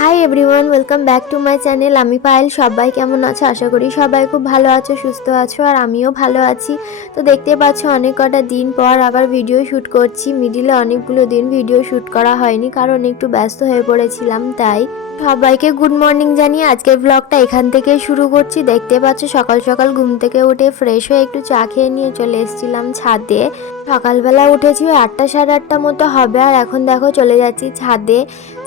Hi everyone, welcome back to my channel. আমি পায়েল। সবাই কেমন আছো? আশা করি সবাই খুব ভালো আছো, সুস্থ আছো, আর আমিও ভালো আছি। তো দেখতে পাচ্ছ অনেক কটা দিন পর আবার ভিডিও শ্যুট করছি। মিডিলে অনেকগুলো দিন ভিডিও শ্যুট করা হয়নি, কারণ একটু ব্যস্ত হয়ে পড়েছিলাম। তাই সবাইকে গুড মর্নিং জানিয়ে আজকের ব্লগটা এখান থেকে শুরু করছি। দেখতে পাচ্ছ সকাল সকাল ঘুম থেকে উঠে ফ্রেশ হয়ে একটু চা খেয়ে নিয়ে চলে এসেছিলাম ছাদে। সকালবেলা উঠেছি ওই 8টা সাড়ে 8টা মতো হবে, আর এখন দেখো চলে যাচ্ছি ছাদে।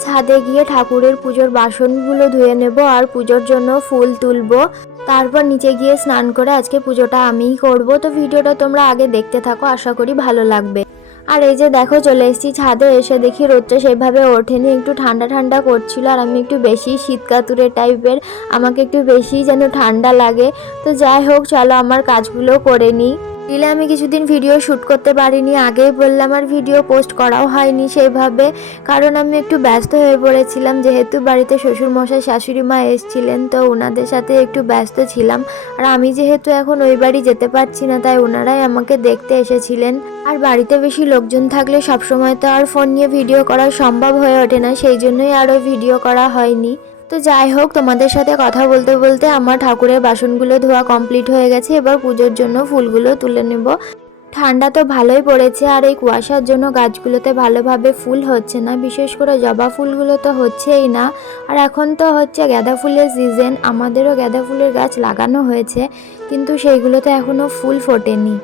ছাদে গিয়ে ঠাকুরের পুজোর বাসনগুলো ধুয়ে নেব আর পুজোর জন্য ফুল তুলবো। তারপর নিচে গিয়ে স্নান করে আজকে পুজোটা আমিই করব। তো ভিডিওটা তোমরা আগে দেখতে থাকো, আশা করি ভালো লাগবে। আর এই যে দেখো চলে এসেছি ছাদে। এসে দেখি রোদটা সেভাবে ওঠেনি, একটু ঠান্ডা ঠান্ডা করছিল, আর আমি একটু বেশি শীতকাতুরে টাইপের, আমাকে একটু বেশি যেন ঠান্ডা লাগে। তো যাই হোক, চলো আমার কাজগুলো করে নিই। দিলে আমি কিছুদিন ভিডিও শ্যুট করতে পারিনি, আগেই বললাম, আর ভিডিও পোস্ট করাও হয়নি সেইভাবে, কারণ আমি একটু ব্যস্ত হয়ে পড়েছিলাম। যেহেতু বাড়িতে শ্বশুরমশাই শাশুড়ি মা এসেছিলেন, তো ওনাদের সাথে একটু ব্যস্ত ছিলাম। আর আমি যেহেতু এখন ওই বাড়ি যেতে পারছি না, তাই ওনারাই আমাকে দেখতে এসেছিলেন। আর বাড়িতে বেশি লোকজন থাকলে সবসময় তো আর ফোন নিয়ে ভিডিও করা সম্ভব হয়ে ওঠে না, সেই জন্যই আর ওই ভিডিও করা হয়নি। তো যাই হোক, তোমাদের সাথে কথা বলতে বলতে আমার ঠাকুরের বাসনগুলো ধোয়া কমপ্লিট হয়ে গেছে। এবার পুজোর জন্য ফুলগুলো তুলে নেব। ঠান্ডা তো ভালোই পড়েছে, আর এই কুয়াশার জন্য গাছগুলোতে ভালোভাবে ফুল হচ্ছে না, বিশেষ করে জবা ফুলগুলো তো হচ্ছেই না। আর এখন তো হচ্ছে গাঁদা ফুলের সিজন, আমাদেরও গাঁদা ফুলের গাছ লাগানো হয়েছে, কিন্তু সেইগুলোতে এখনও ফুল ফোটেনি।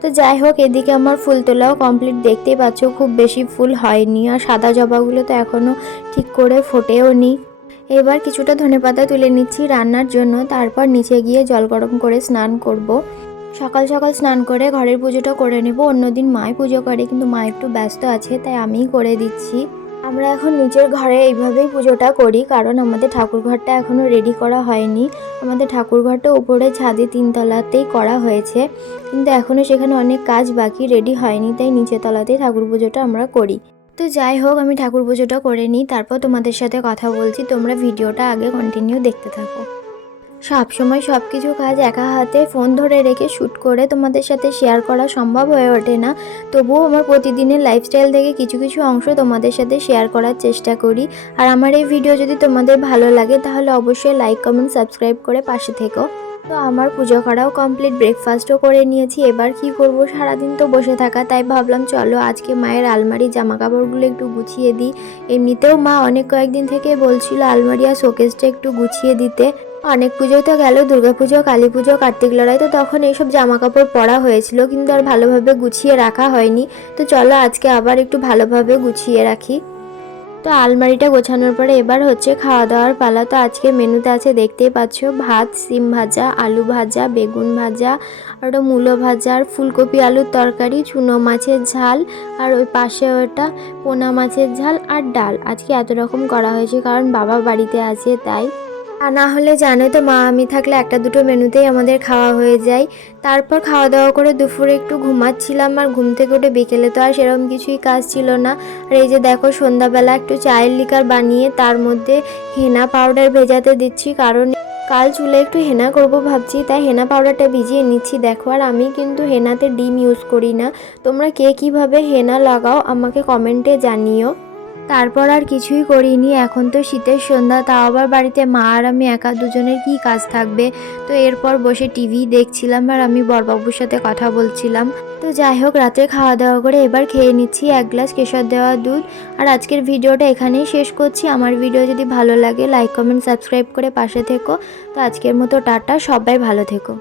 তো যাই হোক, এদিকে আমার ফুল তোলাও কমপ্লিট। দেখতেই পাচ্ছ খুব বেশি ফুল হয়নি, আর সাদা জবাগুলো তো এখনও ঠিক করে ফোটেও নি। এবার কিছুটা ধনেপাতা তুলে নিচ্ছি রান্নার জন্য, তারপর নিচে গিয়ে জল গরম করে স্নান করব। সকাল সকাল স্নান করে ঘরের পুজোটা করে নেব। অন্যদিন মাই পুজো করে, কিন্তু মা একটু ব্যস্ত আছে, তাই আমিই করে দিচ্ছি। আমরা এখন নিচের ঘরে এইভাবেই পুজোটা করি, কারণ আমাদের ঠাকুর ঘরটা এখনও রেডি করা হয়নি। আমাদের ঠাকুর ঘরটা উপরে ছাদে 3তলাতেই করা হয়েছে, কিন্তু এখনও সেখানে অনেক কাজ বাকি, রেডি হয়নি, তাই নিচের তলাতেই ঠাকুর পুজোটা আমরা করি। তো যাই হোক, আমি ঠাকুর পুজোটা করে নিই, তারপর তোমাদের সাথে কথা বলছি। তোমরা ভিডিওটা আগে কন্টিনিউ দেখতে থাকো। সবসময় সব কিছু কাজ একা হাতে ফোন ধরে রেখে শ্যুট করে তোমাদের সাথে শেয়ার করা সম্ভব হয়ে ওঠে না, তবুও আমার প্রতিদিনের লাইফস্টাইল থেকে কিছু কিছু অংশ তোমাদের সাথে শেয়ার করার চেষ্টা করি। আর আমার এই ভিডিও যদি তোমাদের ভালো লাগে, তাহলে অবশ্যই লাইক, কমেন্ট, সাবস্ক্রাইব করে পাশে থেকো। তো আমার পুজো করাও কমপ্লিট, ব্রেকফাস্টও করে নিয়েছি। এবার কি করব, সারাদিন তো বসে থাকা, তাই ভাবলাম চলো আজকে মায়ের আলমারি জামা কাপড়গুলো একটু গুছিয়ে দিই। এমনিতেও মা অনেক কয়েকদিন থেকে বলছিল আলমারি আর শোকেসটা একটু গুছিয়ে দিতে। অনেক পুজোই তো গেল, দুর্গাপুজো, কালী পুজো, কার্তিক লড়াই, তো তখন এইসব জামা কাপড় পরা হয়েছিল, কিন্তু আর ভালোভাবে গুছিয়ে রাখা হয়নি। তো চলো আজকে আবার একটু ভালোভাবে গুছিয়ে রাখি। তো আলমারিটা গোছানোর পরে এবার হচ্ছে খাওয়া দাওয়ার পালা। তো আজকে মেনুতে আছে, দেখতেই পাচ্ছ, ভাত, সিম ভাজা, আলু ভাজা, বেগুন ভাজা, আর ওটা মূলো ভাজা, আর ফুলকপি আলুর তরকারি, চুনো মাছের ঝাল, আর ওই পাশে ওটা পোনা মাছের ঝাল, আর ডাল। আজকে এত রকম করা হয়েছে, কারণ বাবা বাড়িতে আছে তাই। আর না হলে জানো তো, মা আমি থাকলে একটা দুটো মেনুতেই আমাদের খাওয়া হয়ে যায়। তারপর খাওয়া দাওয়া করে দুপুরে একটু ঘুমাচ্ছিলাম, আর ঘুম থেকে উঠে বিকেলে তো আর সেরকম কিছুই কাজ ছিল না। আর এই যে দেখো, সন্ধ্যাবেলা একটু চায়ের লিকার বানিয়ে তার মধ্যে হেনা পাউডার ভেজাতে দিচ্ছি, কারণ কাল চুলে একটু হেনা করব ভাবছি, তাই হেনা পাউডারটা ভিজিয়ে নিচ্ছি। দেখো, আর আমি কিন্তু হেনাতে ডিম ইউজ করি না। তোমরা কে কীভাবে হেনা লাগাও আমাকে কমেন্টে জানিও। তারপর আর কিছুই করিনি। এখন তো শীতের সন্ধ্যা, তাও আবার বাড়িতে মা আর আমি একা, দুজনের কি কাজ থাকবে। তো এরপর বসে টিভি দেখছিলাম, আর আমি বড়বাবুর সাথে কথা বলছিলাম। তো যাই হোক, রাতে খাওয়া দাওয়া করে এবার খেয়ে নিচ্ছি 1 গ্লাস কেশর দেওয়া দুধ। আর আজকের ভিডিওটা এখানেই শেষ করছি। আমার ভিডিও যদি ভালো লাগে, লাইক, কমেন্ট, সাবস্ক্রাইব করে পাশে থেকো। তো আজকের মতো টাটা, সবাই ভালো থেকো।